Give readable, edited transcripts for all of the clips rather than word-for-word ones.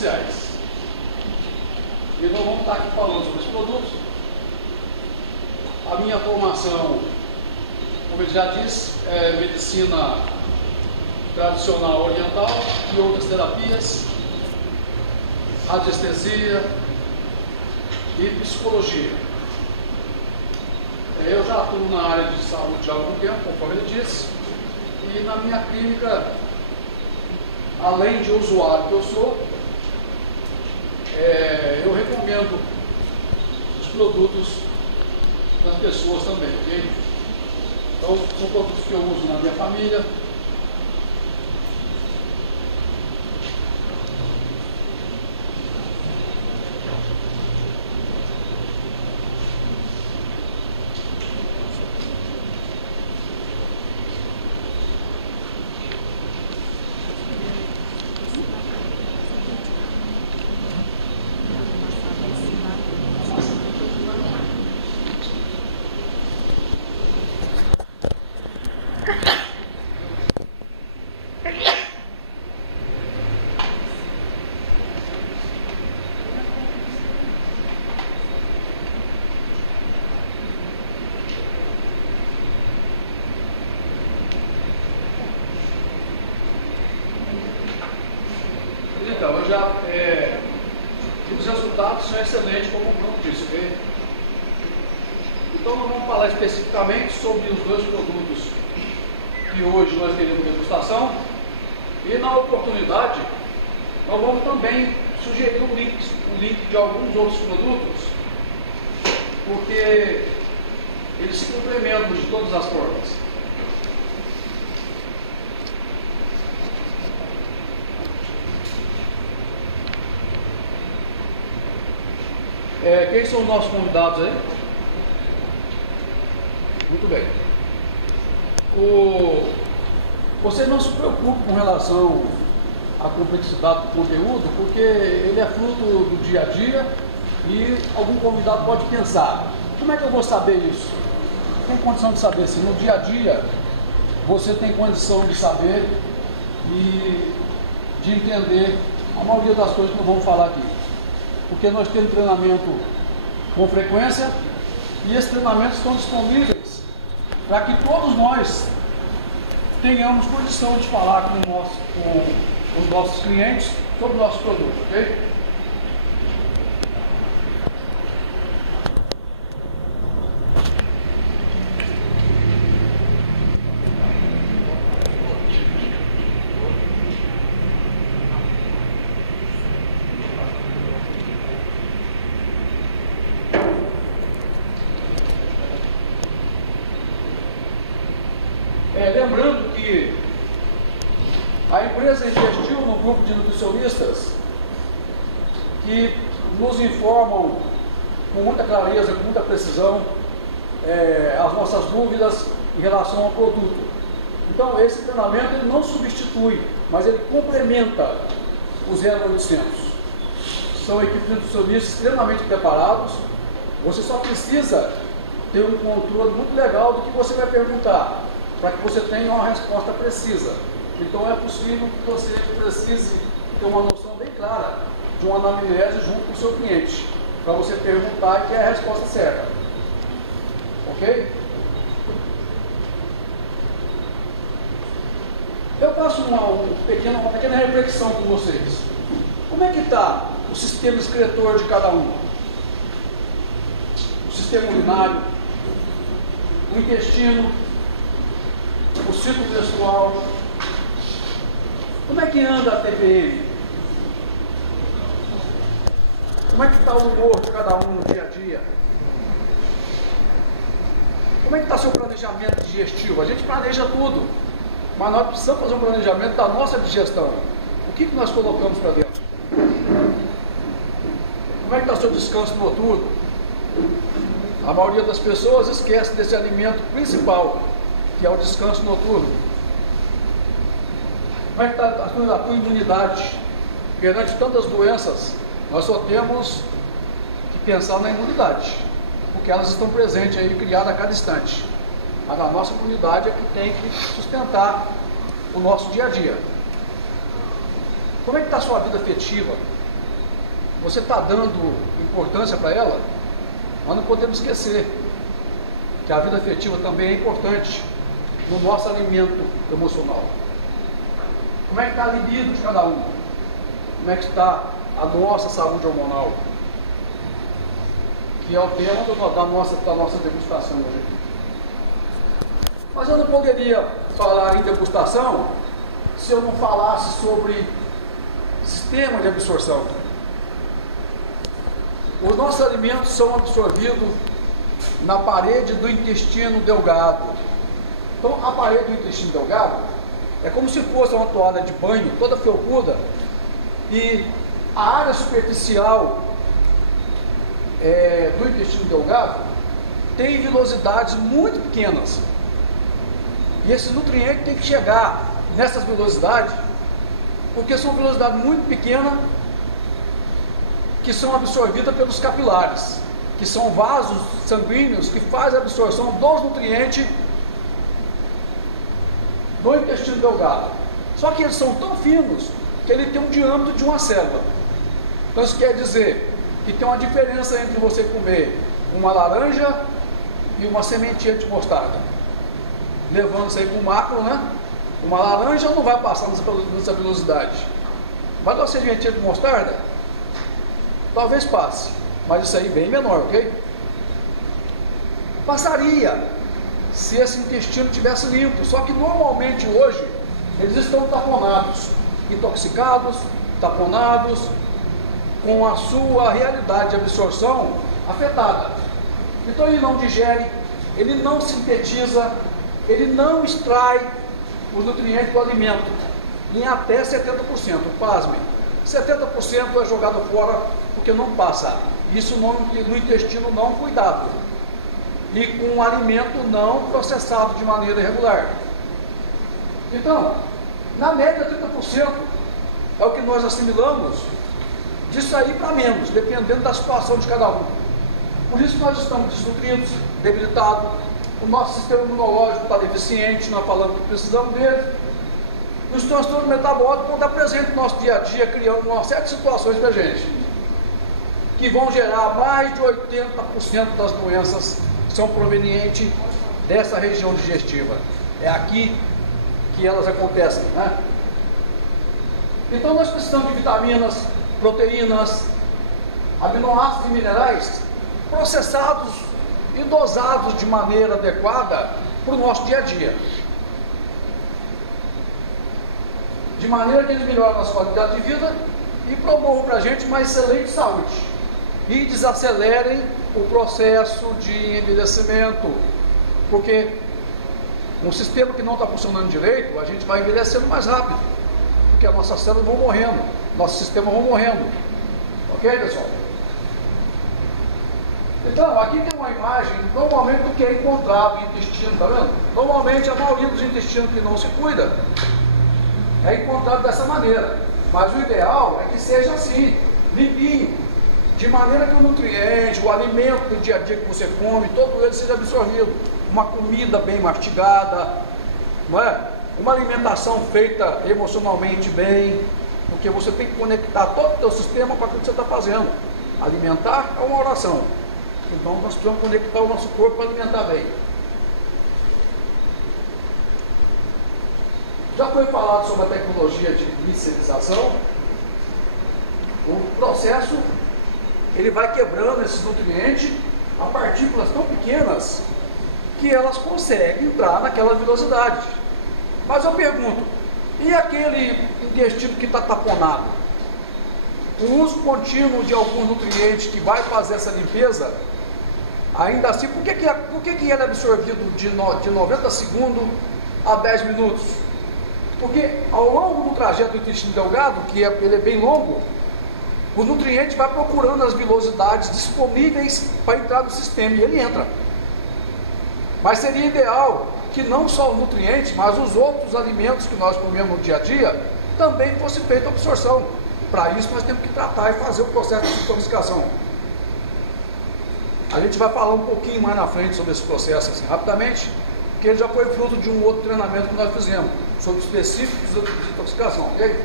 essenciais. E nós vamos estar aqui falando sobre esses produtos. A minha formação, como ele já disse, é medicina tradicional oriental e outras terapias, radiestesia e psicologia. Eu já atuo na área de saúde há algum tempo, conforme ele disse, e na minha clínica, além de usuário que eu sou, eu recomendo os produtos das pessoas também, ok? Então, são produtos que eu uso na minha família. Então, os resultados são excelentes, como o Bruno disse, ok? Então, nós vamos falar especificamente sobre os dois produtos que hoje nós teremos degustação, e na oportunidade, nós vamos também sugerir um link de alguns outros produtos, porque eles se complementam de todas as formas. Quem são os nossos convidados aí? Muito bem. Você não se preocupe com relação à complexidade do conteúdo, porque ele é fruto do dia a dia e algum convidado pode pensar: como é que eu vou saber isso? Tem condição de saber se no dia a dia você tem condição de saber e de entender a maioria das coisas que nós vamos falar aqui. Porque nós temos treinamento com frequência e esses treinamentos estão disponíveis para que todos nós tenhamos condição de falar com os nossos clientes sobre o nosso produto, ok? Lembrando que a empresa investiu num grupo de nutricionistas que nos informam com muita clareza, com muita precisão, as nossas dúvidas em relação ao produto. Então, esse treinamento ele não substitui, mas ele complementa os 0800. São equipes de nutricionistas extremamente preparados. Você só precisa ter um controle muito legal do que você vai perguntar, para que você tenha uma resposta precisa. Então é possível que você precise ter uma noção bem clara de uma anamnese junto com o seu cliente, para você perguntar e ter a resposta certa. Ok? Eu faço uma pequena reflexão com vocês. Como é que está o sistema excretor de cada um? O sistema urinário, o intestino, o ciclo menstrual. Como é que anda a TPM? Como é que está o humor de cada um no dia a dia? Como é que está seu planejamento digestivo? A gente planeja tudo, mas nós precisamos fazer um planejamento da nossa digestão. O que nós colocamos para dentro? Como é que está seu descanso noturno? A maioria das pessoas esquece desse alimento principal, que é o descanso noturno. Como é que está a tua imunidade? Perante tantas doenças, nós só temos que pensar na imunidade, porque elas estão presentes aí, criadas a cada instante. Mas a nossa imunidade é que tem que sustentar o nosso dia a dia. Como é que está a sua vida afetiva? você está dando importância para ela, mas não podemos esquecer que a vida afetiva também é importante no nosso alimento emocional. Como é que está a libido de cada um? Como é que está a nossa saúde hormonal? Que é o tema da nossa degustação hoje. Mas eu não poderia falar em degustação se eu não falasse sobre sistema de absorção. Os nossos alimentos são absorvidos na parede do intestino delgado. Então, a parede do intestino delgado é como se fosse uma toalha de banho toda felpuda, e a área superficial do intestino delgado tem vilosidades muito pequenas. E esse nutriente tem que chegar nessas velocidades, porque são velocidades muito pequenas que são absorvidas pelos capilares, que são vasos sanguíneos que fazem a absorção dos nutrientes do intestino delgado. Só que eles são tão finos que ele tem um diâmetro de uma célula. Então isso quer dizer que tem uma diferença entre você comer uma laranja e uma sementinha de mostarda. Levando isso aí para o macro, né? Uma laranja não vai passar nessa velocidade. Mas uma sementinha de mostarda, talvez passe, mas isso aí bem menor, ok? Passaria se esse intestino tivesse limpo, só que normalmente hoje eles estão taponados, intoxicados, taponados, com a sua realidade de absorção afetada. Então ele não digere, ele não sintetiza, ele não extrai os nutrientes do alimento em até 70%. Pasmem, 70% é jogado fora porque não passa. Isso no intestino não cuidado e com um alimento não processado de maneira irregular. Então, na média 30% é o que nós assimilamos, disso aí para menos, dependendo da situação de cada um. Por isso nós estamos desnutridos, debilitados, o nosso sistema imunológico está deficiente, nós falamos que precisamos dele. E os transtornos metabólicos vão estar presentes no nosso dia a dia, criando uma série de situações para a gente, que vão gerar mais de 80% das doenças que são provenientes dessa região digestiva. É aqui que elas acontecem, né? Então nós precisamos de vitaminas, proteínas, aminoácidos e minerais processados e dosados de maneira adequada para o nosso dia a dia, de maneira que eles melhoram a nossa qualidade de vida e promovam para a gente uma excelente saúde e desacelerem o processo de envelhecimento, porque um sistema que não está funcionando direito, a gente vai envelhecendo mais rápido, porque as nossas células vão morrendo, nossos sistemas vão morrendo, ok, pessoal? Então, aqui tem uma imagem, normalmente, do que é encontrado no intestino, tá vendo? Normalmente, a maioria dos intestinos que não se cuida é encontrado dessa maneira, mas o ideal é que seja assim, limpinho, de maneira que o nutriente, o alimento do dia a dia que você come, todo ele seja absorvido. Uma comida bem mastigada, não é? Uma alimentação feita emocionalmente bem, porque você tem que conectar todo o teu sistema com aquilo que você está fazendo. Alimentar é uma oração. Então nós precisamos conectar o nosso corpo para alimentar bem. Já foi falado sobre a tecnologia de micelização. O processo, ele vai quebrando esses nutrientes a partículas tão pequenas que elas conseguem entrar naquela velocidade. Mas eu pergunto, e aquele intestino que está taponado? O uso contínuo de alguns nutrientes que vai fazer essa limpeza, ainda assim, por que ele é absorvido de 90 segundos a 10 minutos? Porque ao longo do trajeto do intestino delgado, ele é bem longo, o nutriente vai procurando as velocidades disponíveis para entrar no sistema e ele entra. Mas seria ideal que não só o nutriente, mas os outros alimentos que nós comemos no dia a dia também fosse feita a absorção. Para isso nós temos que tratar e fazer o processo de desintoxicação. A gente vai falar um pouquinho mais na frente sobre esse processo, assim, rapidamente, porque ele já foi fruto de um outro treinamento que nós fizemos, sobre específicos de desintoxicação, ok?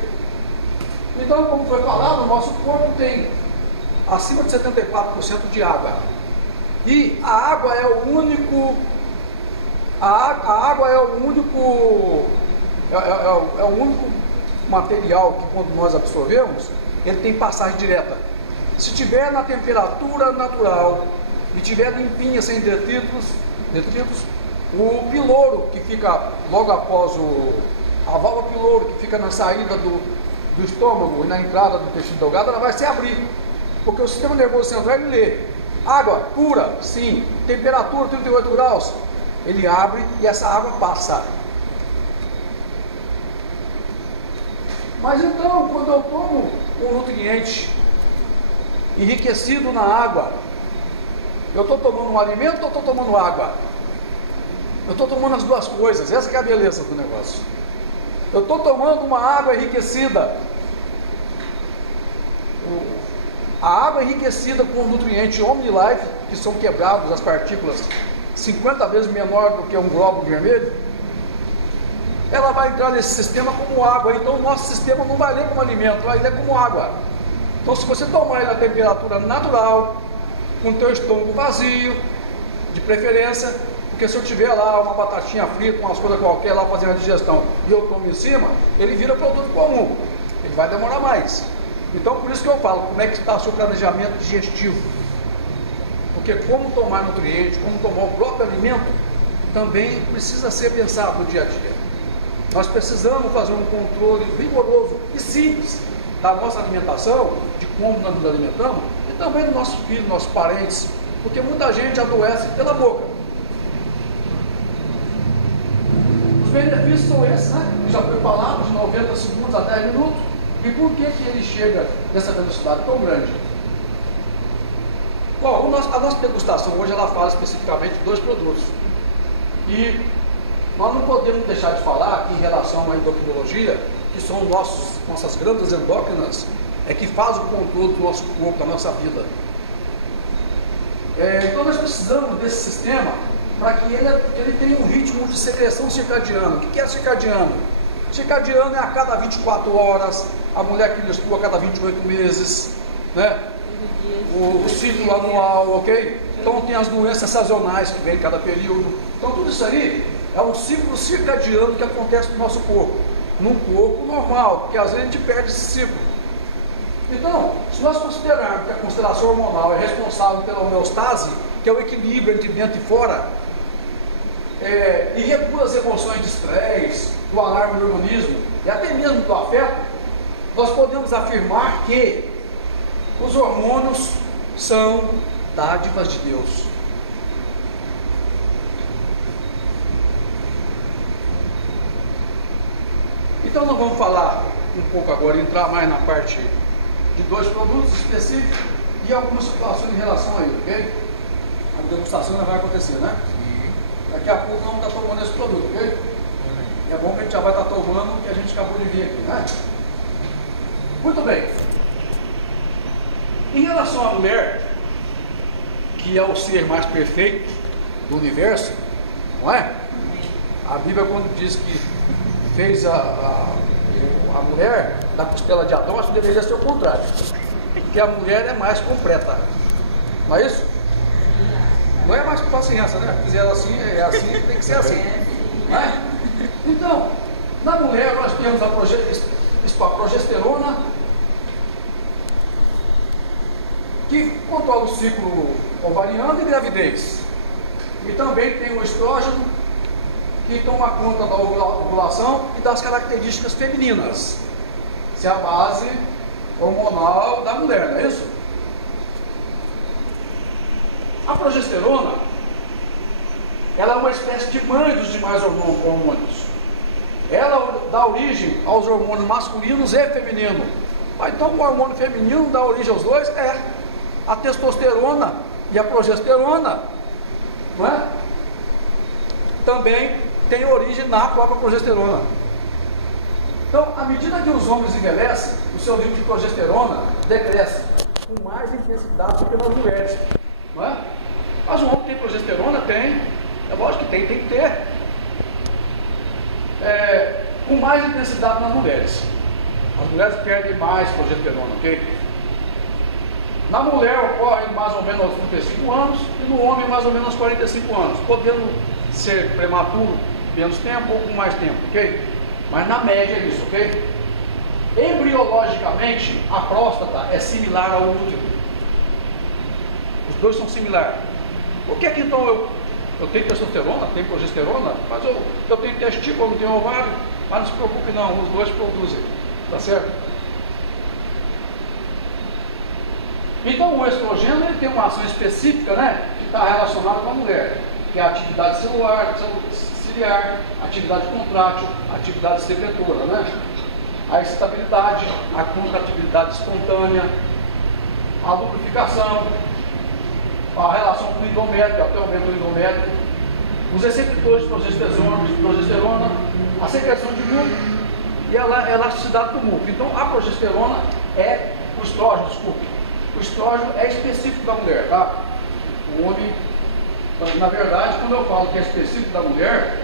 Então, como foi falado, o nosso corpo tem acima de 74% de água. E a água é o único, a água é o único, é o único material que, quando nós absorvemos, ele tem passagem direta. Se tiver na temperatura natural e tiver limpinha, sem detritos, o pilouro que fica logo após a válvula pilouro que fica na saída do estômago e na entrada do intestino delgado, ela vai se abrir, porque o sistema nervoso central, ele lê água pura, sim, temperatura 38 graus, ele abre e essa água passa. Mas então, quando eu tomo um nutriente enriquecido na água, eu estou tomando um alimento ou estou tomando água? Eu estou tomando as duas coisas, essa que é a beleza do negócio. Eu estou tomando uma água enriquecida. A água enriquecida com o nutriente OmniLife, que são quebrados as partículas 50 vezes menor do que um glóbulo vermelho, ela vai entrar nesse sistema como água. Então o nosso sistema não vai ler como alimento, vai ler como água. Então se você tomar ele na temperatura natural, com o teu estômago vazio, de preferência, porque se eu tiver lá uma batatinha frita, umas coisas qualquer lá fazendo a digestão, e eu tomo em cima, ele vira produto comum, ele vai demorar mais. Então por isso que eu falo, como é que está o seu planejamento digestivo? Porque como tomar nutrientes, como tomar o próprio alimento, também precisa ser pensado no dia a dia. Nós precisamos fazer um controle rigoroso e simples da nossa alimentação, de como nós nos alimentamos, e também dos nossos filhos, nossos parentes, porque muita gente adoece pela boca. Os benefícios são esses, né? Já foi falado, de 90 segundos a 10 minutos. E por que ele chega nessa velocidade tão grande? Bom, a nossa degustação hoje ela fala especificamente de dois produtos. E nós não podemos deixar de falar aqui em relação à endocrinologia, que são nossas glândulas endócrinas, que fazem o controle do nosso corpo, da nossa vida. Então nós precisamos desse sistema para que ele tenha um ritmo de secreção circadiana. O que é circadiano? Circadiano é a cada 24 horas, a mulher que menstrua a cada 28 meses, né? O ciclo anual, ok? Então tem as doenças sazonais que vêm em cada período. Então tudo isso aí é um ciclo circadiano que acontece no nosso corpo, num corpo normal, porque às vezes a gente perde esse ciclo. Então, se nós considerarmos que a constelação hormonal é responsável pela homeostase, que é o equilíbrio entre dentro e fora, e regula as emoções de estresse, do alarme do organismo e até mesmo do afeto, nós podemos afirmar que os hormônios são dádivas de Deus. Então nós vamos falar um pouco agora, entrar mais na parte de dois produtos específicos e algumas situações em relação a ele, ok? A degustação vai acontecer, né? Daqui a pouco vamos estar tomando esse produto, ok? É bom que a gente já vai estar tomando o que a gente acabou de ver aqui, né? Muito bem. Em relação à mulher, que é o ser mais perfeito do universo, não é? A Bíblia, quando diz que fez a mulher da costela de Adão, acho que deveria ser o contrário, porque a mulher é mais completa, não é isso? Não é mais paciência, né? Fizeram assim, é assim, tem que ser assim, não é? Então, na mulher nós temos a progesterona, que controla o ciclo ovariano e gravidez. E também tem o estrógeno, que toma conta da ovulação e das características femininas. Essa é a base hormonal da mulher, não é isso? A progesterona, ela é uma espécie de mãe dos demais hormônios. Ela dá origem aos hormônios masculinos e femininos. Então o hormônio feminino dá origem aos dois? A testosterona e a progesterona, não é? Também tem origem na própria progesterona. Então, à medida que os homens envelhecem, o seu nível de progesterona decresce com mais intensidade do que nas mulheres, não é? Mas o homem tem progesterona? Tem. É lógico que tem que ter. Com mais intensidade nas mulheres. As mulheres perdem mais progesterona, ok? Na mulher ocorre mais ou menos aos 35 anos e no homem mais ou menos aos 45 anos, podendo ser prematuro menos tempo ou com mais tempo, ok? Mas na média é isso, ok? Embriologicamente, a próstata é similar ao útero. Os dois são similares. Por que então eu tenho testosterona, tenho progesterona, mas eu tenho testículo, não tenho ovário? Mas não se preocupe não, os dois produzem, tá certo? Então o estrogênio ele tem uma ação específica, né, que está relacionada com a mulher, que é a atividade ciliar, atividade contrátil, atividade secretora, né? A excitabilidade, a contratividade espontânea, a lubrificação, a relação com o endométrio, até o aumento do endométrio, os receptores de progesterona, a secreção de muco e a elasticidade do muco. Então a progesterona é o estrógeno, desculpe. O estrógeno é específico da mulher, tá? O homem, na verdade, quando eu falo que é específico da mulher,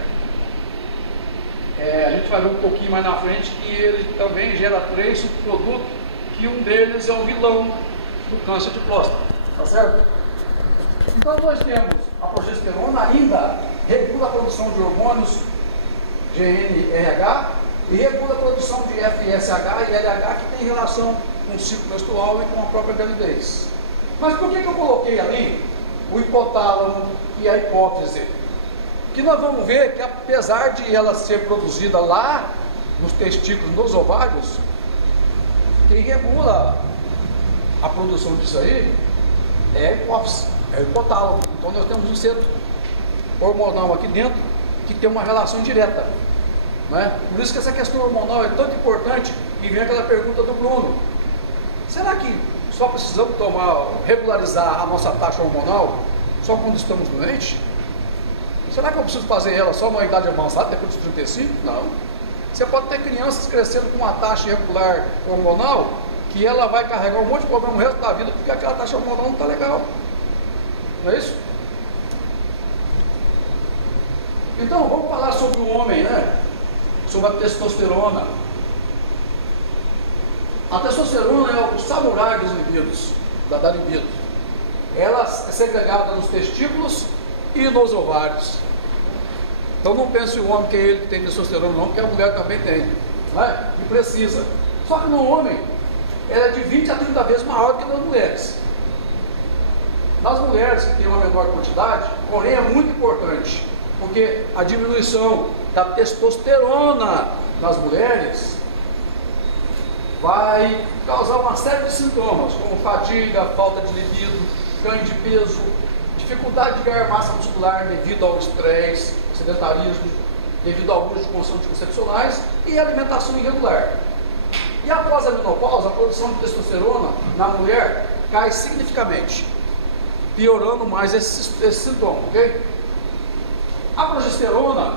a gente vai ver um pouquinho mais na frente que ele também gera 3 subprodutos, que um deles é o vilão do câncer de próstata, tá certo? Então nós temos a progesterona ainda regula a produção de hormônios GnRH e regula a produção de FSH e LH que tem relação com o ciclo menstrual e com a própria gravidez. Mas por que eu coloquei ali o hipotálamo e a hipófise? Que nós vamos ver que apesar de ela ser produzida lá nos testículos, nos ovários, quem regula a produção disso aí é a hipófise, é o hipotálamo. Então nós temos um centro hormonal aqui dentro que tem uma relação direta, não é? Por isso que essa questão hormonal é tão importante. E vem aquela pergunta do Bruno: será que só precisamos regularizar a nossa taxa hormonal só quando estamos doentes? Será que eu preciso fazer ela só na idade avançada, depois dos 35? Não. Você pode ter crianças crescendo com uma taxa irregular hormonal, que ela vai carregar um monte de problema o resto da vida, porque aquela taxa hormonal não está legal. Não é isso? Então, vamos falar sobre o homem, né? Sobre a testosterona. A testosterona é o samurai dos libidos, da libido. Ela é segregada nos testículos e nos ovários. Então não pense o homem que é ele que tem testosterona, não, porque a mulher também tem, não é? E precisa. Só que no homem, ela é de 20 a 30 vezes maior do que nas mulheres. Nas mulheres que tem uma menor quantidade, porém é muito importante, porque a diminuição da testosterona nas mulheres vai causar uma série de sintomas, como fadiga, falta de libido, ganho de peso, dificuldade de ganhar massa muscular devido ao estresse, sedentarismo, devido ao uso de condições anticoncepcionais e alimentação irregular. E após a menopausa, a produção de testosterona na mulher cai significativamente, piorando mais esse sintoma, ok? A progesterona,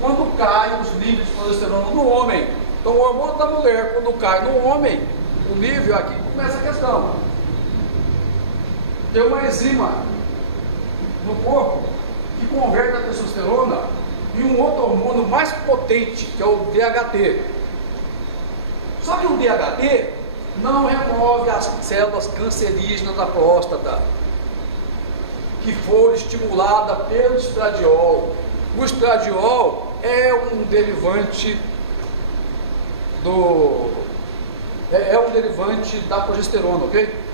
quando cai os níveis de progesterona no homem, então o hormônio da mulher, quando cai no homem, o nível aqui começa a questão. Tem uma enzima no corpo que converte a testosterona em um outro hormônio mais potente, que é o DHT. Só que o DHT não remove as células cancerígenas da próstata, que foram estimuladas pelo estradiol. O estradiol é um derivante da progesterona, ok?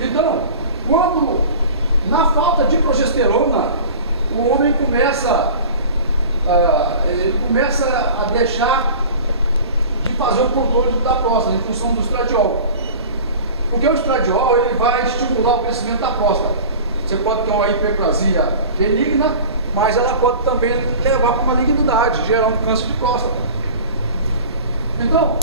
Então, quando na falta de progesterona, o homem começa a deixar de fazer o controle da próstata em função do estradiol. Porque o estradiol ele vai estimular o crescimento da próstata. Você pode ter uma hiperplasia benigna, mas ela pode também levar para uma malignidade, gerar um câncer de próstata. Então,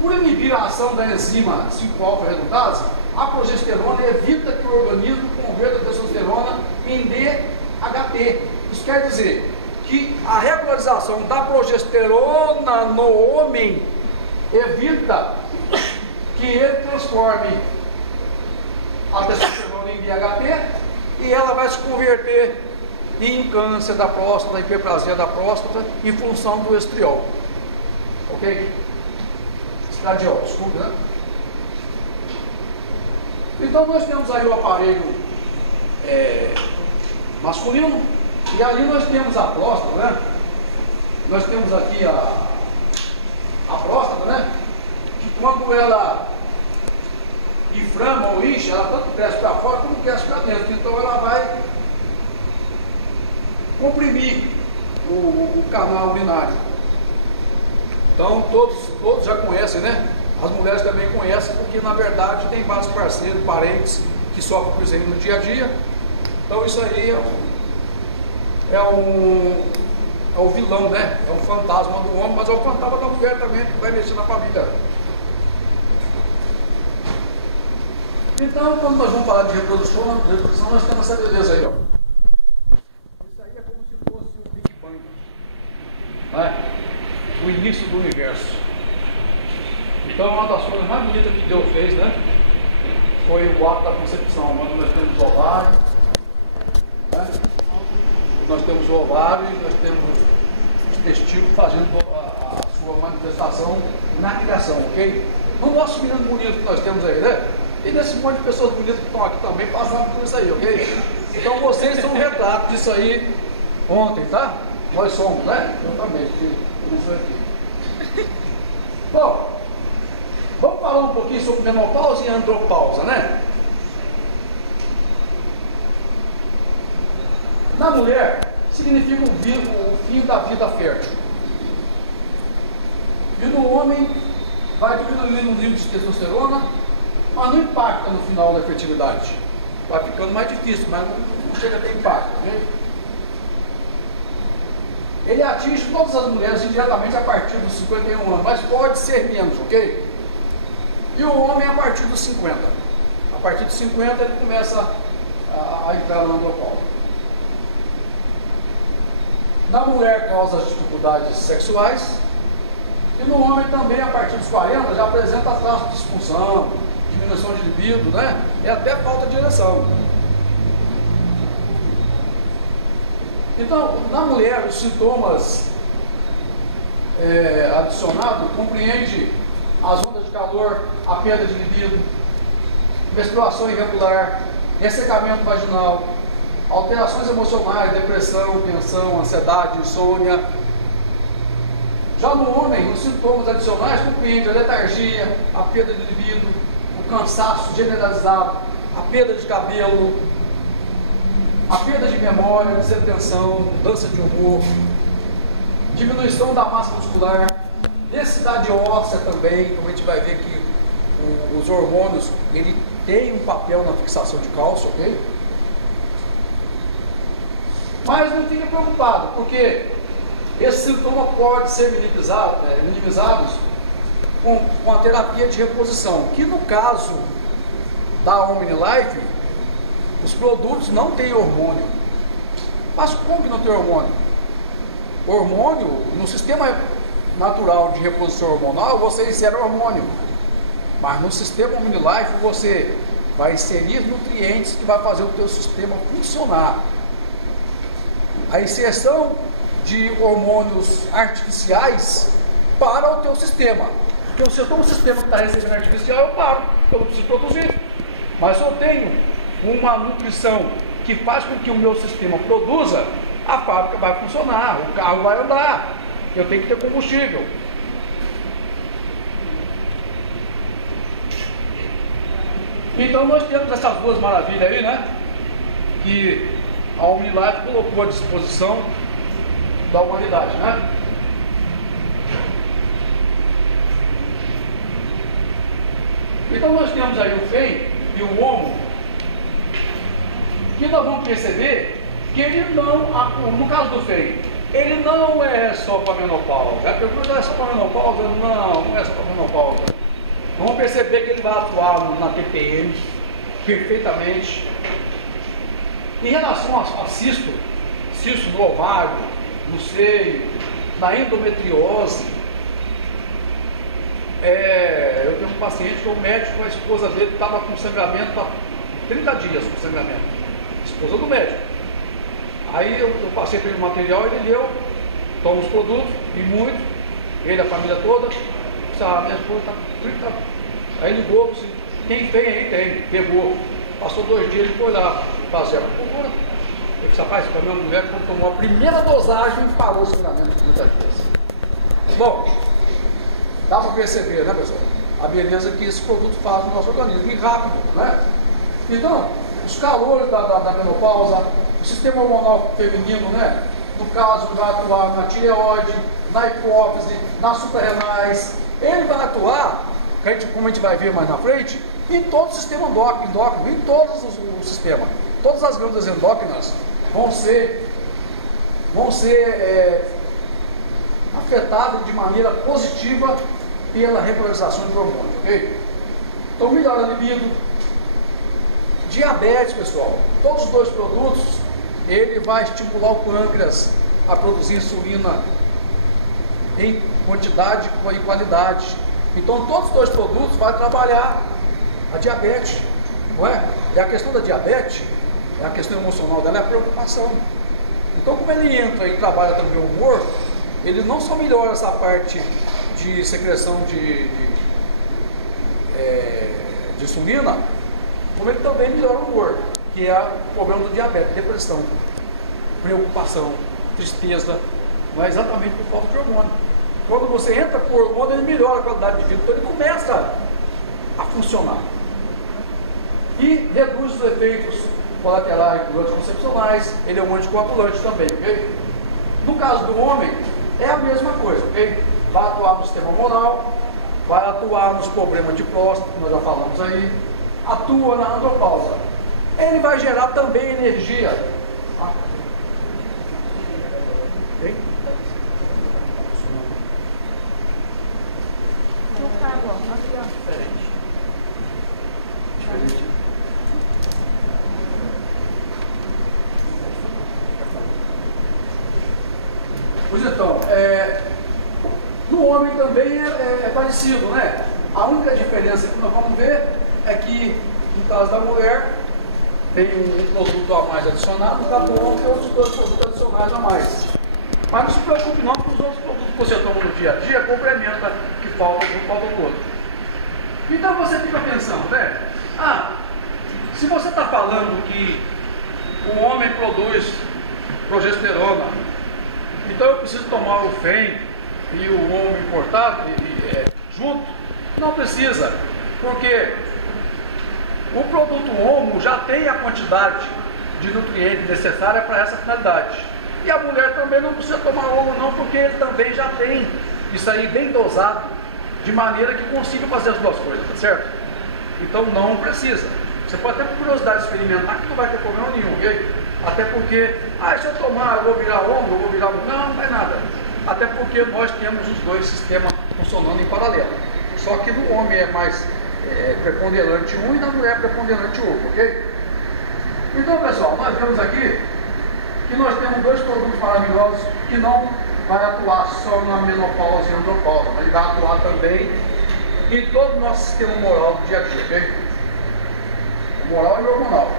por inibir a ação da enzima 5-alfa-redutase, a progesterona evita que o organismo converta a testosterona em DHT. Isso quer dizer que a regularização da progesterona no homem evita que ele transforme a testosterona em DHT e ela vai se converter em câncer da próstata, hiperplasia da próstata, em função do estriol. Ok? Estradiol, desculpa, né? Então nós temos aí o aparelho masculino, e ali nós temos a próstata, né? Nós temos aqui a próstata, né? Que quando ela inflama ou incha, ela tanto cresce para fora como cresce para dentro. Então ela vai comprimir o canal urinário. Então todos já conhecem, né? As mulheres também conhecem, porque na verdade tem vários parceiros, parentes que sofrem com isso aí no dia a dia. Então isso aí é o vilão, né? É um fantasma do homem, mas é o fantasma da mulher também, que vai mexer na família. Então, quando nós vamos falar de reprodução, nós temos essa beleza aí, ó. Isso aí é como se fosse o Big Bang, né? O início do universo. Então, uma das coisas mais bonitas que Deus fez, né? Foi o ato da concepção, onde nós temos o ovário, né? Nós temos o ovário e nós temos os testículos fazendo a sua manifestação na criação, ok? No nosso menino bonito que nós temos aí, né? E nesse monte de pessoas bonitas que estão aqui também passaram por isso aí, ok? Então vocês são um retrato disso aí ontem, tá? Nós somos, né? Eu também, por isso aqui. Bom, vamos falar um pouquinho sobre menopausa e andropausa, né? Na mulher, significa o fim da vida fértil. E no homem, vai diminuindo o nível de testosterona, mas não impacta no final da fertilidade. Vai ficando mais difícil, mas não chega a ter impacto, né? Ele atinge todas as mulheres indiretamente a partir dos 51 anos, mas pode ser menos, ok? E o homem a partir dos 50. A partir dos 50 ele começa a entrar no andropausa. Na mulher causa as dificuldades sexuais, e no homem também a partir dos 40 já apresenta traços de disfunção, diminuição de libido, né? E até falta de ereção. Então, na mulher, os sintomas adicionados compreende as ondas de calor, a perda de libido, menstruação irregular, ressecamento vaginal, alterações emocionais, depressão, tensão, ansiedade, insônia. Já no homem, os sintomas adicionais compreendem a letargia, a perda de libido, o cansaço generalizado, a perda de cabelo, a perda de memória, desatenção, mudança de humor, diminuição da massa muscular, densidade óssea também, como a gente vai ver que os hormônios, ele tem um papel na fixação de cálcio, ok? Mas não fique preocupado, porque esse sintoma pode ser minimizados com a terapia de reposição, que no caso da OmniLife, os produtos não têm hormônio. Mas como que não tem hormônio? Hormônio, no sistema natural de reposição hormonal, você insere hormônio. Mas no sistema OmniLife, você vai inserir nutrientes que vai fazer o teu sistema funcionar. A inserção de hormônios artificiais para o teu sistema. Porque se eu tenho um sistema que está recebendo artificial, eu paro, eu não preciso produzir. Mas se eu tenho uma nutrição que faz com que o meu sistema produza, a fábrica vai funcionar, o carro vai andar, eu tenho que ter combustível. Então nós temos essas duas maravilhas aí, né? Que a OmniLife colocou à disposição da humanidade, né? Então nós temos aí o FEM e o HOMO, que nós vamos perceber que ele não, no caso do FEM, ele não é só para menopausa. A pergunta é só para menopausa? Não, não é só para menopausa. Vamos perceber que ele vai atuar na TPM perfeitamente. Em relação a cisto no ovário, no seio, na endometriose, eu tenho um paciente que o médico, a esposa dele estava com sangramento há 30 dias com sangramento, esposa do médico. Aí eu passei pelo material, ele leu, toma os produtos, e muito, ele, a família toda, disse, minha esposa está com 30. Aí ligou, Quem tem aí tem, pegou. Passou 2 dias, ele foi lá fazer a procura. Ele disse, rapaz, para minha mulher, quando tomou a primeira dosagem, parou o sangramento muitas vezes. Bom, dá para perceber, né, pessoal? A beleza que esse produto faz no nosso organismo, e rápido, né? Então, os calores da menopausa, o sistema hormonal feminino, né? No caso, vai atuar na tireoide, na hipófise, nas suprarrenais. Ele vai atuar, como a gente vai ver mais na frente, em todo o sistema endócrino, em todos os sistemas. Todas as glândulas endócrinas vão ser afetadas de maneira positiva pela regularização de hormônios, ok? Então, melhora a libido. Diabetes, pessoal, todos os 2 produtos, ele vai estimular o pâncreas a produzir insulina em quantidade e qualidade. Então, todos os 2 produtos vão trabalhar a diabetes, não é? E a questão da diabetes, a questão emocional dela é a preocupação. Então, como ele entra e trabalha também o humor, ele não só melhora essa parte de secreção de insulina, como ele também melhora o humor, que é o problema do diabetes, depressão, preocupação, tristeza, não é exatamente por falta de hormônio. Quando você entra por hormônio, ele melhora a qualidade de vida, então ele começa a funcionar. E reduz os efeitos colaterais dos anticoncepcionais, ele é um anticoagulante também, ok? No caso do homem, é a mesma coisa, ok? Vai atuar no sistema hormonal, vai atuar nos problemas de próstata, que nós já falamos aí, atua na andropausa. Ele vai gerar também energia. Ok? Diferente. Pois então, no homem também é parecido, né? A única diferença que nós vamos ver é que, no caso da mulher, tem um produto a mais adicionado, no caso do homem tem outros 2 produtos adicionais a mais. Mas não se preocupe não, porque os outros produtos que você toma no dia a dia complementa que falta o outro. Então você fica pensando, né? Se você está falando que o homem produz progesterona, então eu preciso tomar o FEM e o homo importado junto? Não precisa, porque o produto homo já tem a quantidade de nutrientes necessária para essa finalidade. E a mulher também não precisa tomar homo não, porque ele também já tem isso aí bem dosado, de maneira que consiga fazer as 2 coisas, tá certo? Então não precisa. Você pode até por curiosidade experimentar, que não vai ter problema nenhum, ok? Até porque, se eu tomar, eu vou virar homo, eu vou virar... Não vai nada. Até porque nós temos os 2 sistemas funcionando em paralelo. Só que no homem é mais preponderante um e na mulher é preponderante o outro, ok? Então, pessoal, nós vemos aqui que nós temos 2 produtos maravilhosos que não vai atuar só na menopausa e andropausa, mas ele vai atuar também em todo o nosso sistema moral do dia a dia, ok? O moral e o hormonal.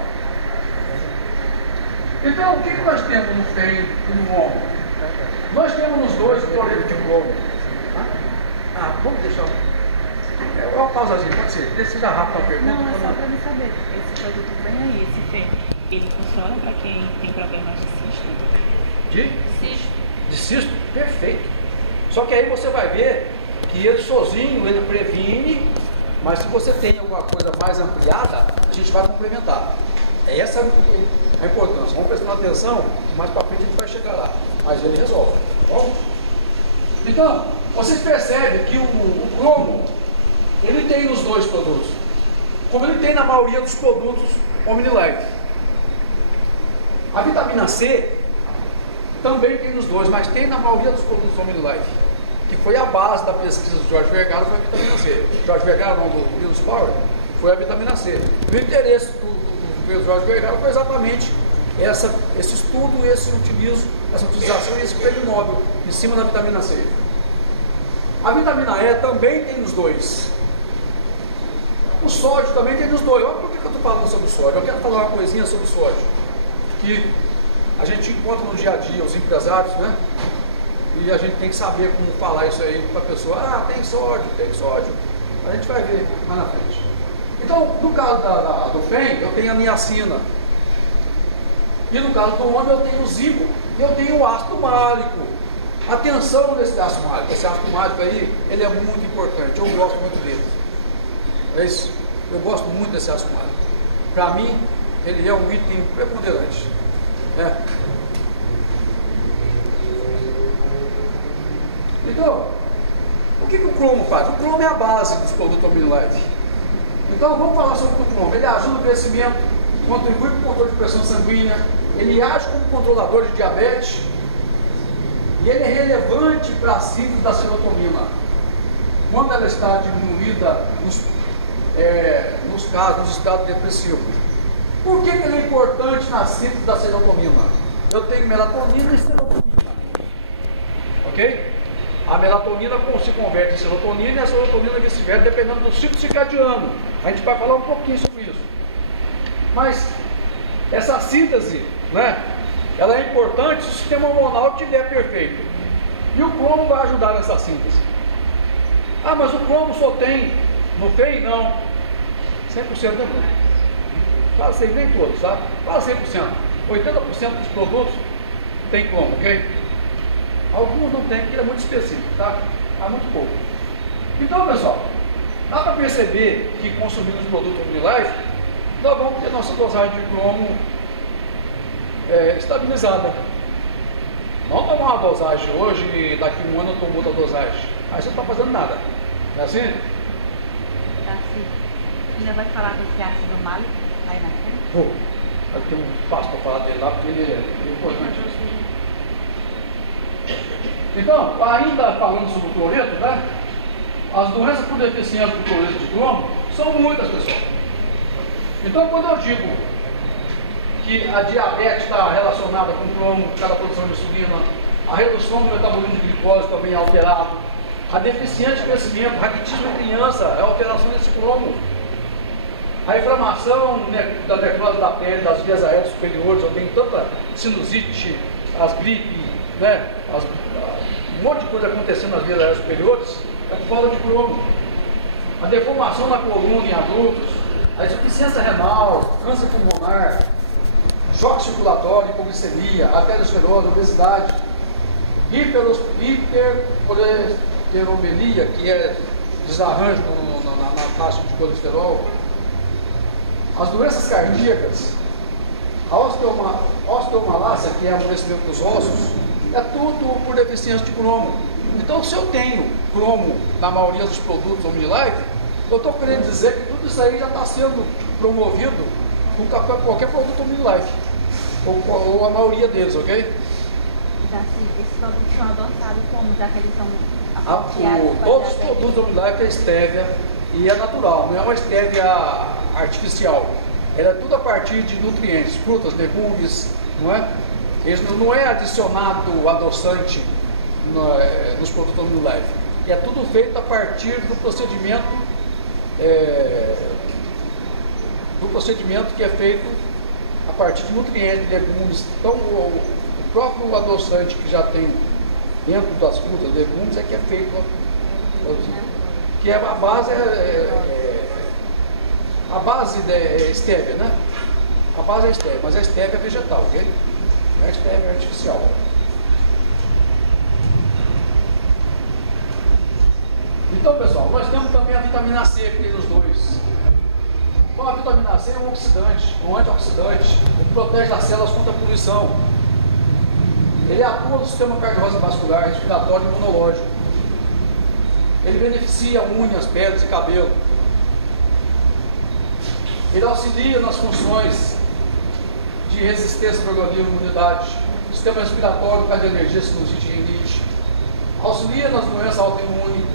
Então, o que nós temos no FEM e no homo? Nós temos nos 2 o cloreto de bromo. Vamos deixar uma pausazinha, pode ser? Decida rápido a pergunta. Não, é só para mim saber. Esse produto vem aí, esse FEM, ele funciona para quem tem problemas de cisto? De cisto? Perfeito. Só que aí você vai ver que ele sozinho, ele previne, mas se você tem alguma coisa mais ampliada, a gente vai complementar. Essa é a importância. Vamos prestar atenção, mais para frente a gente vai chegar lá. Mas ele resolve, tá bom? Então, vocês percebem que o cromo, ele tem nos 2 produtos, como ele tem na maioria dos produtos OmniLife. A vitamina C também tem nos 2, mas tem na maioria dos produtos OmniLife, que foi a base da pesquisa do Jorge Vergara, foi a vitamina C. Jorge Vergara, não, do Willis Power, foi a vitamina C. E o interesse do Jorge Vergara foi exatamente esse estudo, essa utilização e esse prêmio Nobel em cima da vitamina C. A vitamina E também tem nos 2. O sódio também tem nos 2. Olha por que eu estou falando sobre o sódio. Eu quero falar uma coisinha sobre o sódio, que a gente encontra no dia a dia, os empresários, né? E a gente tem que saber como falar isso aí para a pessoa. Tem sódio, tem sódio. A gente vai ver mais na frente. Então, no caso do FEM, eu tenho a niacina. E no caso do homem, eu tenho o zinco e eu tenho o ácido málico. Atenção nesse ácido málico. Esse ácido málico aí, ele é muito importante. Eu gosto muito dele. É isso. Eu gosto muito desse ácido málico. Para mim, ele é um item preponderante. Né? Então, o que o cromo faz? O cromo é a base dos produtos OmniLife. Então, vamos falar sobre o cromo. Ele ajuda no crescimento, contribui para o controle de pressão sanguínea, ele age como controlador de diabetes e ele é relevante para a síntese da serotonina. Quando ela está diminuída nos casos, nos estados depressivos. Por que ele é importante na síntese da serotonina? Eu tenho melatonina e serotonina. Ok? A melatonina se converte em serotonina e a serotonina vice-versa, dependendo do ciclo circadiano. A gente vai falar um pouquinho sobre isso. Mas essa síntese, né, ela é importante se o sistema hormonal estiver perfeito. E o cromo vai ajudar nessa síntese. Ah, mas o cromo só tem no FEM? Não. 100% não. Quase sempre, nem todos, tá? Quase 100%. 80% dos produtos tem cromo, ok? Alguns não tem, porque ele é muito específico, tá? Há muito pouco. Então, pessoal, dá para perceber que consumindo os produtos OmniLife, nós vamos ter nossa dosagem de cromo estabilizada. Não tomar uma dosagem hoje e daqui a um ano eu tomo outra dosagem. Aí você não está fazendo nada. Não é assim? Tá, sim. Ainda vai falar desse ácido málico aí na frente? Vou. Vai ter um passo para falar dele lá, porque ele é importante. Então, ainda falando sobre o cloreto, né? As doenças por deficiência do cloreto de cromo são muitas, pessoal. Então, quando eu digo que a diabetes está relacionada com o cromo, cada produção de insulina, a redução do metabolismo de glicose também é alterado, a deficiência de crescimento, raquitismo em criança é alteração desse cromo, a inflamação da necrose da pele, das vias aéreas superiores, eu tenho tanta sinusite, as gripes, né? Um monte de coisa acontecendo nas vias aéreas superiores é por falta de cromo. A deformação na coluna em adultos, a insuficiência renal, câncer pulmonar, choque circulatório, hipoglicemia, arteriosclerose, obesidade, hipercolesterolemia, que é desarranjo na taxa de colesterol, as doenças cardíacas, a osteomalácia, que é amolecimento dos ossos, é tudo por deficiência de cromo. Então, se eu tenho cromo na maioria dos produtos OmniLife, eu estou querendo dizer que tudo isso aí já está sendo promovido com qualquer produto OmniLife, ou a maioria deles, ok? Então, assim, esses produtos são adoçados como, já que eles são associados todos os produtos OmniLife é estévia e é natural, não é uma estévia artificial. Ela é tudo a partir de nutrientes, frutas, legumes, não é? Não é adicionado adoçante nos produtos OmniLife. É tudo feito a partir do procedimento que é feito a partir de nutrientes, legumes. Então, o próprio adoçante que já tem dentro das frutas, legumes, é que é feito, que é a base é estévia, né? A base é estévia, mas a estévia é vegetal, ok? Não é estévia artificial. Então, pessoal, nós temos também a vitamina C que tem nos dois. Então, a vitamina C é um oxidante, um antioxidante, que protege as células contra a poluição. Ele atua no sistema cardiovascular, respiratório e imunológico. Ele beneficia unhas, peles e cabelo. Ele auxilia nas funções de resistência do organismo, imunidade, sistema respiratório, cardioenergia, sinusite e rinite. Auxilia nas doenças autoimunes,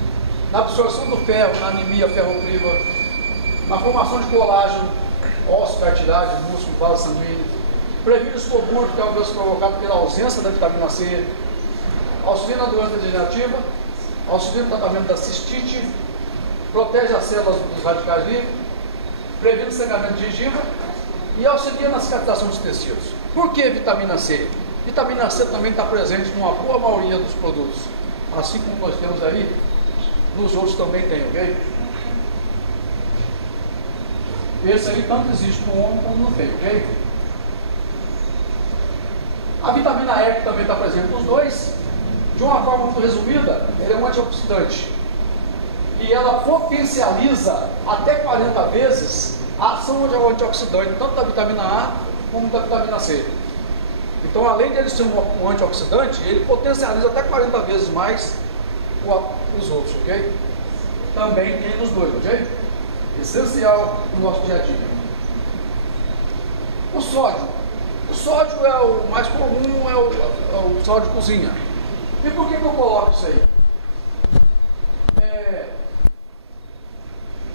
na absorção do ferro, na anemia ferropriva, na formação de colágeno, osso, cartilagem, músculo, vaso sanguíneo. Previne o escobúrdio, que é o doença provocado pela ausência da vitamina C. Auxilia na doença degenerativa, auxilia no tratamento da cistite, protege as células dos radicais livres, previne o sangramento de gengiva e auxilia na cicatrização dos tecidos. Por que vitamina C? Vitamina C também está presente numa boa maioria dos produtos, assim como nós temos aí, nos outros também tem, ok? Esse aí tanto existe no homem como no feio, ok? A vitamina E, que também está presente nos dois, de uma forma muito resumida, ele é um antioxidante. E ela potencializa até 40 vezes a ação antioxidante, tanto da vitamina A como da vitamina C. Então, além de ele ser um antioxidante, ele potencializa até 40 vezes mais os outros, ok? Também tem nos dois, ok? Essencial no nosso dia a dia. O sódio. O sódio é o mais comum, é o sódio de cozinha. E por que eu coloco isso aí?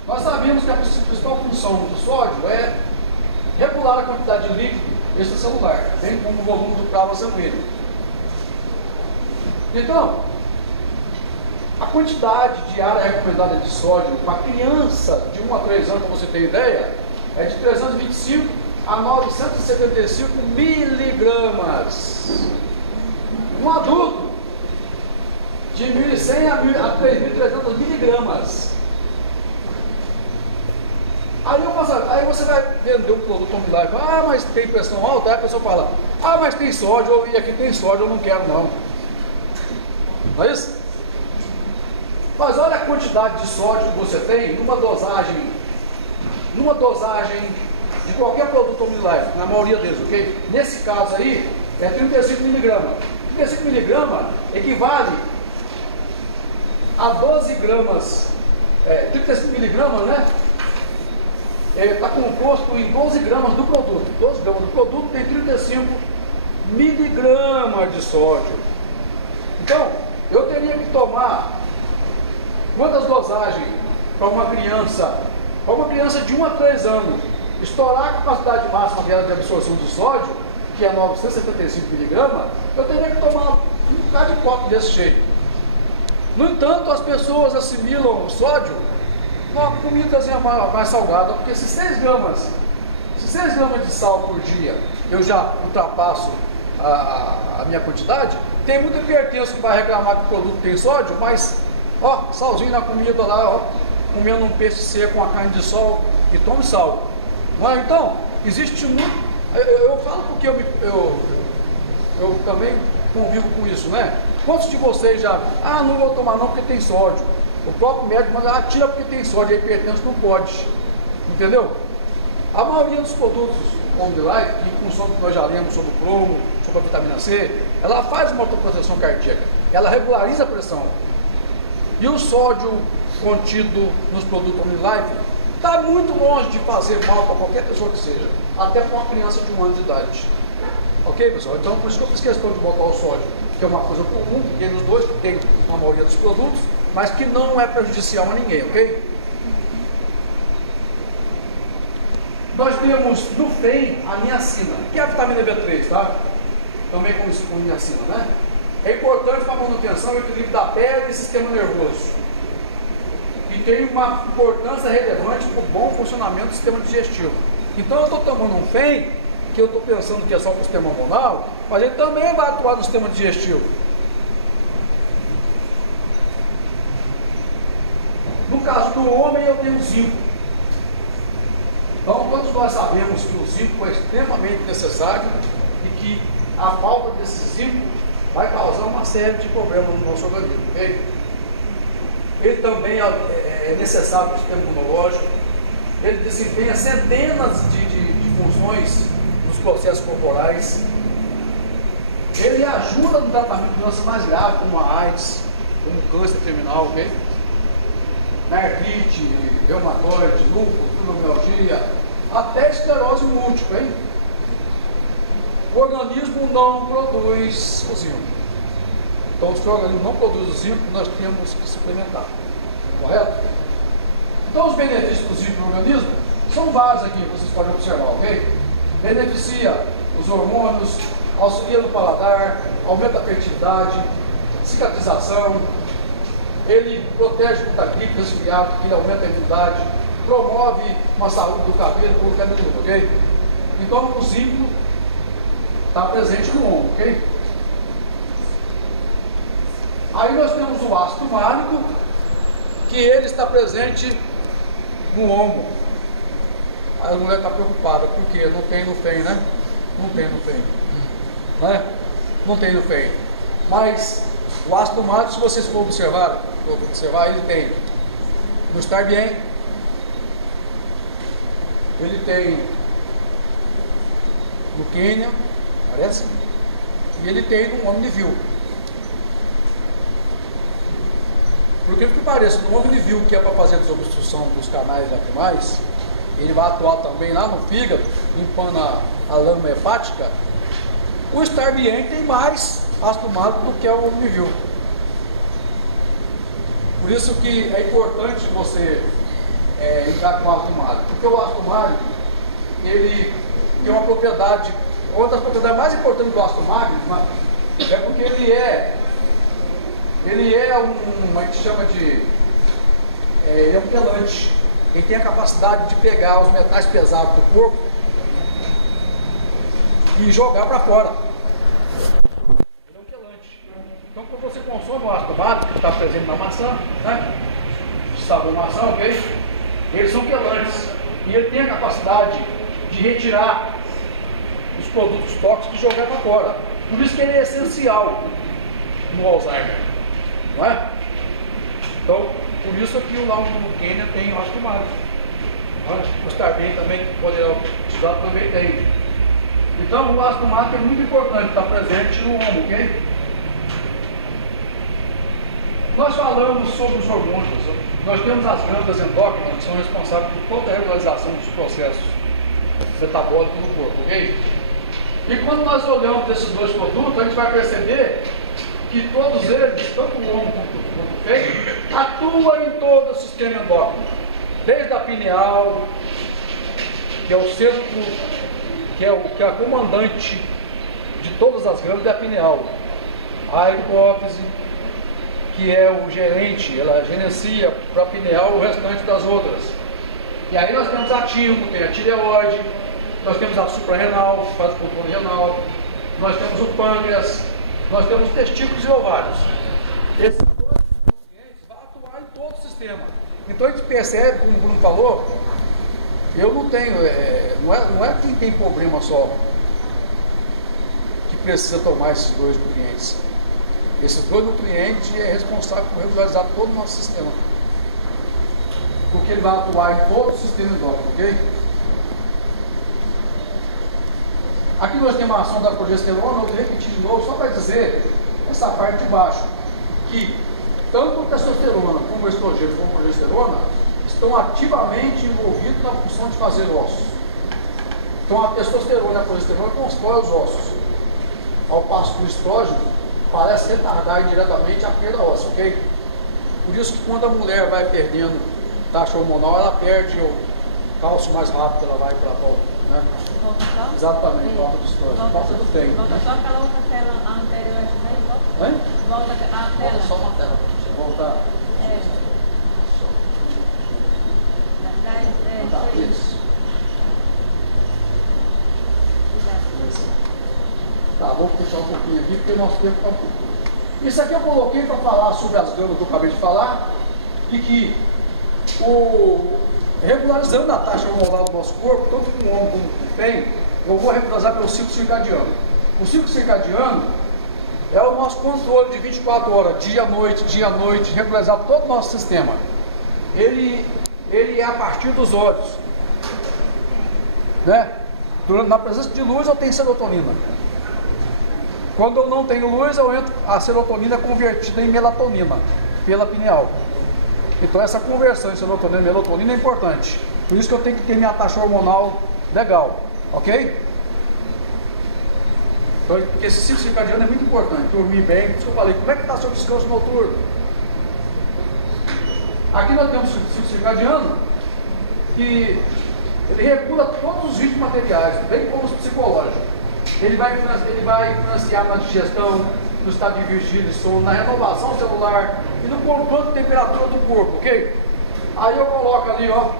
Nós sabemos que a principal função do sódio é regular a quantidade de líquido extracelular, bem como o volume do plasma sanguíneo. Então, a quantidade diária recomendada de sódio para criança de 1 a 3 anos, para você ter ideia, é de 325 a 975 miligramas. Um adulto, de 1.100 a 3.300 miligramas. Aí você vai vender um produto Omnilife, mas tem pressão alta, aí a pessoa fala, mas tem sódio, e aqui tem sódio, eu não quero não. Não é isso? Mas olha a quantidade de sódio que você tem numa dosagem de qualquer produto Omnilife, na maioria deles, ok? Nesse caso aí, é 35 miligramas. 35 miligramas equivale a 12 gramas, 35 miligramas, né? Está composto em 12 gramas do produto. 12 gramas do produto tem 35 miligramas de sódio. Então, eu teria que tomar quantas dosagens para uma criança de 1 a 3 anos, estourar a capacidade máxima dela de absorção de sódio, que é 975 miligramas, eu teria que tomar um bocado de copo desse jeito. No entanto, as pessoas assimilam o sódio uma comidazinha mais salgada, porque se 6 gramas de sal por dia eu já ultrapasso a minha quantidade, tem muito hipertenso que vai reclamar que o produto tem sódio, mas salzinho na comida lá, comendo um peixe seco com a carne de sol e tome sal. Mas, então, existe muito. Eu falo porque eu também convivo com isso, né? Quantos de vocês já, não vou tomar não porque tem sódio? O próprio médico manda, tira porque tem sódio, a hipertenso não pode. Entendeu? A maioria dos produtos Omnilife, em função do que nós já lemos sobre o cromo, sobre a vitamina C, ela faz uma autoproteção cardíaca, ela regulariza a pressão. E o sódio contido nos produtos Omnilife está muito longe de fazer mal para qualquer pessoa que seja, até para uma criança de 1 ano de idade. Ok, pessoal? Então, por isso que eu fiz questão de botar o sódio, que é uma coisa comum, que tem nos dois, que tem na maioria dos produtos, mas que não é prejudicial a ninguém, ok? Nós temos no FEM a niacina, que é a vitamina B3, tá? Também conhecido como niacina, né? É importante para a manutenção e equilíbrio da pele e sistema nervoso. E tem uma importância relevante para o bom funcionamento do sistema digestivo. Então eu estou tomando um FEM, que eu estou pensando que é só para o sistema hormonal, mas ele também vai atuar no sistema digestivo. No caso do homem, eu tenho zinco. Então, todos nós sabemos que o zinco é extremamente necessário e que a falta desse zinco vai causar uma série de problemas no nosso organismo. Okay? Ele também é necessário para o sistema imunológico. Ele desempenha centenas de funções nos processos corporais. Ele ajuda no tratamento de doenças mais graves, como a AIDS, como câncer terminal, ok? Na artrite, reumatoide, lúpus, fibromialgia, até esclerose múltipla, hein? O organismo não produz o zinco. Então, se o organismo não produz o zinco, nós temos que suplementar. Correto? Então, os benefícios do zinco no organismo são vários aqui, vocês podem observar, ok? Beneficia os hormônios, auxilia no paladar, aumenta a fertilidade, cicatrização. Ele protege contra gripe, resfriado, ele aumenta a imunidade, promove uma saúde do cabelo, do cabeludo, ok? Então, o zinco está presente no ombro, ok? Aí nós temos o ácido málico, que ele está presente no ombro. a mulher está preocupada, porque não tem no FEM, né? Não tem no FEM. Né? Não tem no FEM. Mas o ácido mágico, se vocês for observar, ele tem no Estar Bem, ele tem no Quênia, parece, e ele tem no Omnivil. Por que pareça, no Omnivil, que é para fazer a desobstrução dos canais lacrimais, ele vai atuar também lá no fígado, limpando a lâmina hepática. O Estar Bem tem mais ácido mágico do que o Omnivil. Por isso que é importante você entrar com o ácido mágico, porque o ácido mágico, ele tem uma propriedade, uma das propriedades mais importantes do ácido mágico é porque ele é a gente chama de, ele é um quelante. Ele tem a capacidade de pegar os metais pesados do corpo e jogar para fora. Ele é um quelante. Então, quando você consome o ácido mágico, que está presente na maçã, né? Sabor maçã, ok? Eles são quelantes. E ele tem a capacidade de retirar os produtos tóxicos e jogar para fora. Por isso que ele é essencial no Alzheimer. Não é? Então, por isso que o laudo no Quênia tem o ácido mágico. O Estar Bem também, que poderá estudar, também tem. Então, o ácido mágico é muito importante, está presente no ombro, ok? Nós falamos sobre os hormônios. Nós temos as glândulas endócrinas, que são responsáveis por toda a regularização dos processos metabólicos no corpo, ok? E quando nós olhamos esses dois produtos, a gente vai perceber que todos eles, tanto o ombro quanto o peito, atuam em todo o sistema endócrino. Desde a pineal, que é o centro, que é a comandante de todas as glândulas, é a pineal. A hipófise, que é o gerente, ela gerencia para a pineal o restante das outras. E aí nós temos a timo, tem a tireoide, nós temos a suprarrenal, que faz o controle renal, nós temos o pâncreas, nós temos testículos e ovários. Esses dois nutrientes vão atuar em todo o sistema. Então a gente percebe, como o Bruno falou, eu não tenho, não é quem tem problema só que precisa tomar esses dois nutrientes. Esses dois nutrientes é responsável por regularizar todo o nosso sistema. Porque ele vai atuar em todo o sistema endócrino, ok? Aqui nós temos a ação da progesterona, eu vou repetir de novo, só para dizer essa parte de baixo, que tanto a testosterona como o estrogênio como a progesterona estão ativamente envolvidos na função de fazer ossos. Então a testosterona e a progesterona constroem os ossos, ao passo que o estrógeno parece retardar indiretamente a perda óssea, ok? Por isso que quando a mulher vai perdendo taxa hormonal, ela perde o cálcio mais rápido, ela vai para a volta, né? Volta só? Exatamente, volta do estrógeno, volta do tempo. Volta só aquela outra tela anterior, né? Volta. Hein? Volta a tela. Volta só uma tela, voltar. Isso. Tá, vou puxar um pouquinho aqui, porque o nosso tempo está um pouco. Isso aqui eu coloquei para falar sobre as glândulas que eu acabei de falar, e que regularizando a taxa hormonal do nosso corpo, tanto com o homem como com o fêmea, eu vou regularizar pelo ciclo circadiano. O ciclo circadiano é o nosso controle de 24 horas, dia, noite, regularizar todo o nosso sistema. Ele é a partir dos olhos, né? Na presença de luz eu tenho serotonina. Quando eu não tenho luz, a serotonina é convertida em melatonina pela pineal. Então essa conversão em serotonina e melatonina é importante. Por isso que eu tenho que ter minha taxa hormonal legal, ok? Então, porque esse ciclo circadiano é muito importante, dormir bem. Por isso que eu falei, como é que está seu descanso noturno? Aqui nós temos o ciclo circadiano, que ele regula todos os ritmos materiais, bem como os psicológicos. Ele vai influenciar na digestão, no estado de vigília e sono, na renovação celular e no controle de temperatura do corpo, ok? Aí eu coloco ali, ó,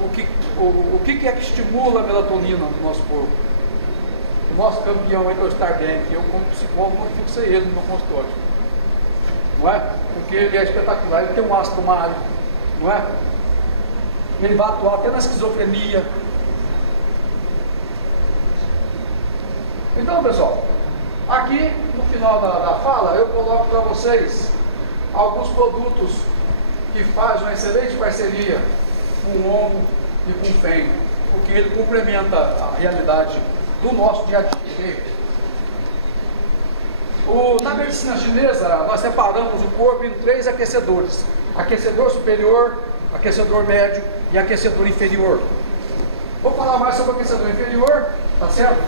o que é que estimula a melatonina no nosso corpo. O nosso campeão aí é o Estar Bem, que eu como psicólogo não fixei ele no meu consultório. Não é? Porque ele é espetacular, ele tem um ácido mágico, não é? ele vai atuar até na esquizofrenia. Então, pessoal, aqui no final da fala eu coloco para vocês alguns produtos que fazem uma excelente parceria com o OMO e com o FEM, porque ele complementa a realidade do nosso dia a dia. Na medicina chinesa, nós separamos o corpo em 3 aquecedores: aquecedor superior, aquecedor médio e aquecedor inferior. Vou falar mais sobre o aquecedor inferior, tá certo?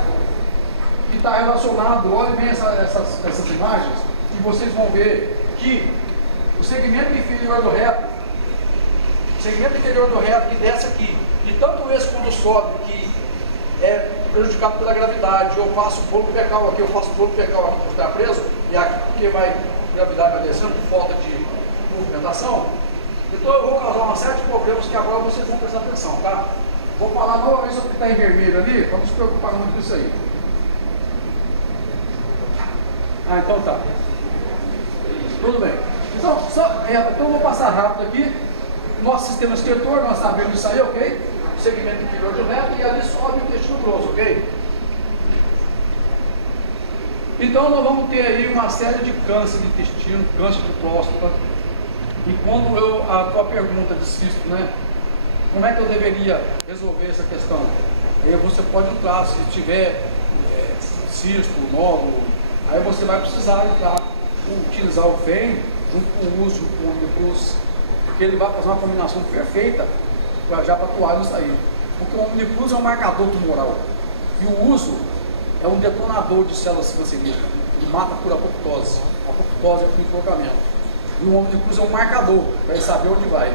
Que está relacionado, olhem bem essas imagens, e vocês vão ver que o segmento inferior do reto, que desce aqui, e tanto esse quando sobe, que é prejudicado pela gravidade, eu faço bolo fecal aqui, por estar preso, e aqui porque a gravidade vai descendo por falta de movimentação. Então eu vou causar uma série de problemas que agora vocês vão prestar atenção, tá? Vou falar novamente sobre o que está em vermelho ali, para não se preocupar muito com isso aí. Então tá. Tudo bem. Então eu vou passar rápido aqui. Nosso sistema excretor, nós sabemos disso aí, ok? O segmento inferior do reto, e ali sobe o intestino grosso, ok? Então nós vamos ter aí uma série de câncer de intestino, câncer de próstata. E quando a tua pergunta de cisto, né? Como é que eu deveria resolver essa questão? Aí você pode entrar, se tiver cisto, nódulo, aí você vai precisar utilizar o FEM junto com o uso do Omnipus, porque ele vai fazer uma combinação perfeita já para atuar nisso aí. Porque o Omnipus é um marcador tumoral e o uso é um detonador de células cancerígenas, ele mata por apoptose. A apoptose é por enforcamento. E o Omnipus é um marcador para ele saber onde vai.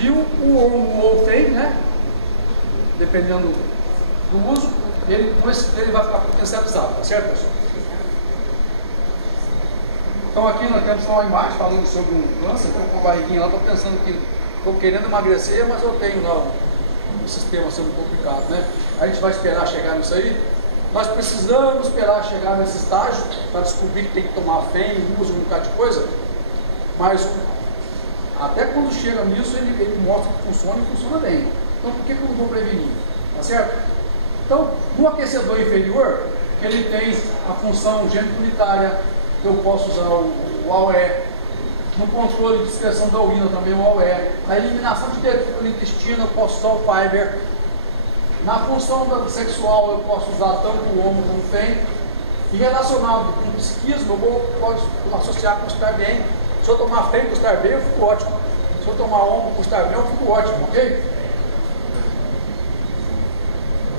E o FEM, né? Dependendo do uso, ele vai ficar potencializado, tá certo, pessoal? Então aqui nós temos uma imagem falando sobre um câncer, estou com a barriguinha lá, estou pensando que estou querendo emagrecer, mas eu tenho lá um sistema sendo complicado, né? A gente vai esperar chegar nisso aí. Nós precisamos esperar chegar nesse estágio para descobrir que tem que tomar FEM, uso um bocado de coisa, mas até quando chega nisso ele mostra que funciona e funciona bem. Então por que eu não vou prevenir? Tá certo? Então, no aquecedor inferior, ele tem a função geniculitária, eu posso usar o AOE. No controle de excreção da urina também o AOE. Na eliminação de detrito no intestino eu posso usar o Fiber. Na função sexual eu posso usar tanto o HOMO como o FEM. E relacionado com o psiquismo, pode associar com o estar bem. Se eu tomar FEM com estar bem, eu fico ótimo. Se eu tomar HOMO com estar bem, eu fico ótimo, ok?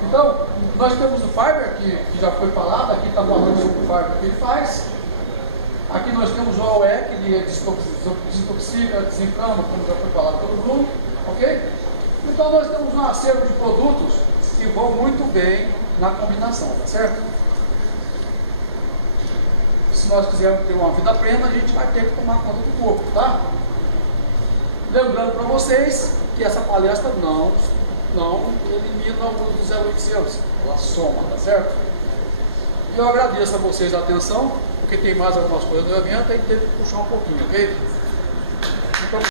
Então, nós temos o Fiber, que já foi falado, aqui está falando sobre o Fiber que ele faz. Aqui nós temos o AOE, que ele desintoxica, desinflama, como já foi falado pelo Bruno, ok? Então nós temos um acervo de produtos que vão muito bem na combinação, tá certo? Se nós quisermos ter uma vida plena, a gente vai ter que tomar conta do corpo, tá? Lembrando para vocês que essa palestra não elimina o uso do 0800, ela soma, tá certo? E eu agradeço a vocês a atenção, porque tem mais algumas coisas no evento, aí teve que puxar um pouquinho, ok?